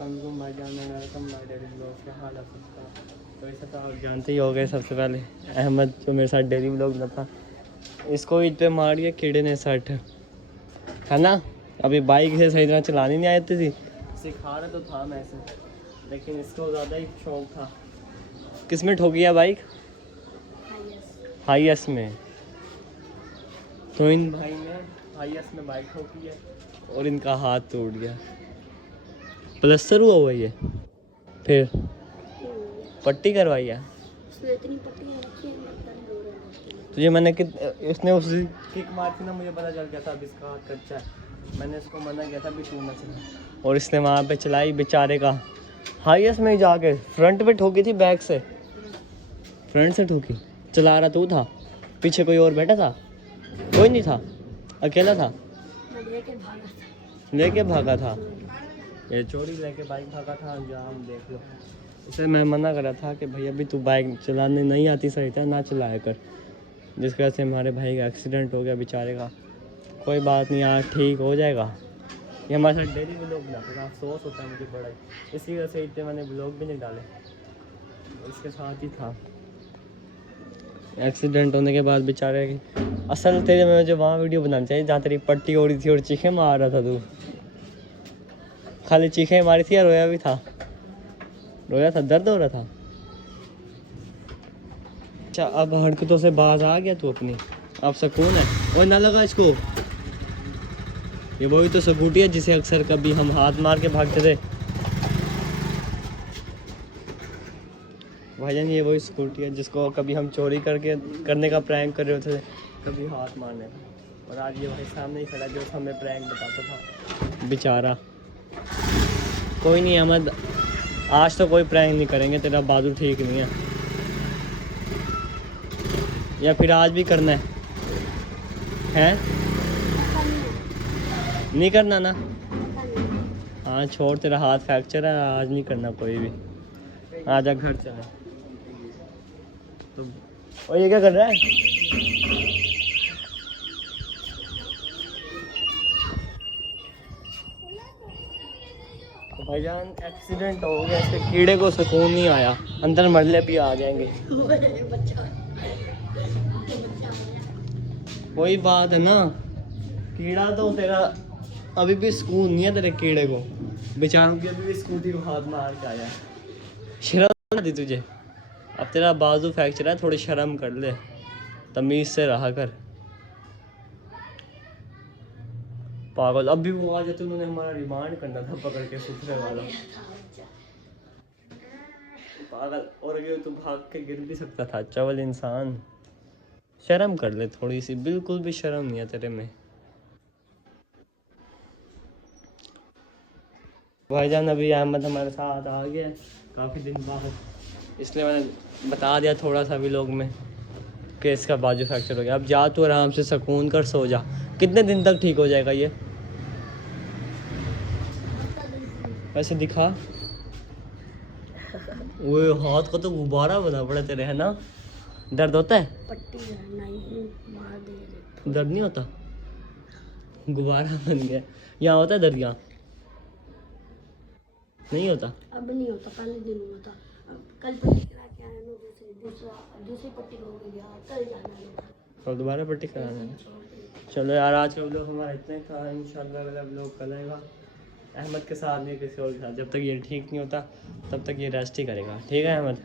अस्सलाम भाईजान, भाई डेली ब्लॉग क्या हाल है सबका। तो ऐसा तो आप जानते ही हो गए। सबसे पहले अहमद जो मेरे साथ डेली ब्लॉग में था, इसको ईद पे मार दिया कीड़े ने सट, है ना। अभी बाइक से सही तरह चलानी नहीं आती थी, सिखा रहा तो था मैं से, लेकिन इसको ज़्यादा ही शौक था। किस में ठोकी है बाइक? हाईएस में। तो इन भाई ने हाईएस में बाइक ठोकी है और इनका हाथ टूट गया। प्लास्टर हुआ हुआ ये, फिर पट्टी करवाई है। तुझे मैंने इसने उस किक मार थी ना, मुझे पता चल गया था अब इसका हाथ कच्चा है। मैंने इसको मना किया था भी तू ना चला, और इसने वहाँ पे चलाई बेचारे का। हाईएस्ट में जाके फ्रंट पे ठोकी थी, बैक से फ्रंट से ठोकी। चला रहा तू था, पीछे कोई और बैठा था? कोई नहीं था, अकेला था। लेके भागा था ये, चोरी लेके बाइक भागा था। जाम देख लो। उसे मैं मना करा था कि भैया अभी तू बाइक चलाने नहीं आती सही था, ना चलाया कर। जिस वजह से हमारे भाई का एक्सीडेंट हो गया बेचारे का। कोई बात नहीं यार, ठीक हो जाएगा। ये हमारे साथ डेली ब्लॉग बनाता था, अफसोस होता है मुझे बड़ा ही। इसी वजह से इतने मैंने ब्लॉग भी नहीं डाले, इसके साथ ही था। एक्सीडेंट होने के बाद बेचारे की असल तेरे में जो वहाँ वीडियो बनानी चाहिए जहाँ तेरी पट्टी हो रही थी और चीखें मार रहा था तू। खाली चीखें मारी थी या रोया भी था? रोया था, दर्द हो रहा था। अच्छा, अब हरकतों से बाज आ गया तू अपनी, अब सुकून है। और ना लगा इसको, ये वही तो स्कूटी है जिसे अक्सर कभी हम हाथ मार के भागते थे भाईजान। ये वही स्कूटी है जिसको कभी हम चोरी करने का प्रैंक कर रहे होते थे, कभी हाथ मारने का। और आज ये भाई सामने ही खड़ा जो हमें प्रैंक बताता था बेचारा। कोई नहीं अहमद, आज तो कोई प्रैंक नहीं करेंगे, तेरा बाजू ठीक नहीं है। या फिर आज भी करना है? नहीं करना ना? हाँ छोड़, तेरा हाथ फ्रैक्चर है, आज नहीं करना कोई भी। आजा घर चला। तो और ये क्या कर रहा है? तो भाईजान एक्सीडेंट हो गया, इसके कीड़े को सुकून नहीं आया, अंदर मरले भी आ जाएंगे। वही बात है ना, कीड़ा तो तेरा अभी भी सुकून नहीं है तेरे कीड़े को। बेचारों की अभी भी स्कूटी को हाथ मार के आया। शर्म नहीं तुझे? अब तेरा बाजू फ्रैक्चर है, थोड़ी शर्म कर ले, तमीज़ से रहा कर। पागल, अब भी वो आ जाते, उन्होंने हमारा रिमांड करना था पकड़ के, सुथरे वाला पागल। और अगर तू भाग के गिर भी सकता था, चवल इंसान। शर्म कर ले थोड़ी सी, बिल्कुल भी शर्म नहीं है तेरे में। भाईजान अभी अहमद हमारे साथ आ गया काफ़ी दिन बाद, इसलिए मैंने बता दिया थोड़ा सा भी लोग में कि इसका बाजू फ्रैक्चर हो गया। अब जा तू आराम से सुकून कर सो जा। कितने दिन तक ठीक हो जाएगा ये? वैसे दिखा, वो हाथ का तो गुब्बारा बना पड़ा तेरे, है ना? दर्द होता है? पट्टी नहीं मार दे। दर्द नहीं होता? गुब्बारा बन गया। यहाँ होता है दर्द? यहाँ नहीं होता? अब नहीं होता, पहले दिन होता। कल पट्टी करा के आया ना, दूसरी पट्टी हो गया, कल जाना है और दोबारा पट्टी कराना है। चलो यार, आज का व्लॉग हमारा इतना ही था। इंशाल्लाह अगला व्लॉग कल आएगा, अहमद के साथ नहीं किसी और के साथ। जब तक ये ठीक नहीं होता तब तक ये रेस्ट ही करेगा, ठीक है अहमद?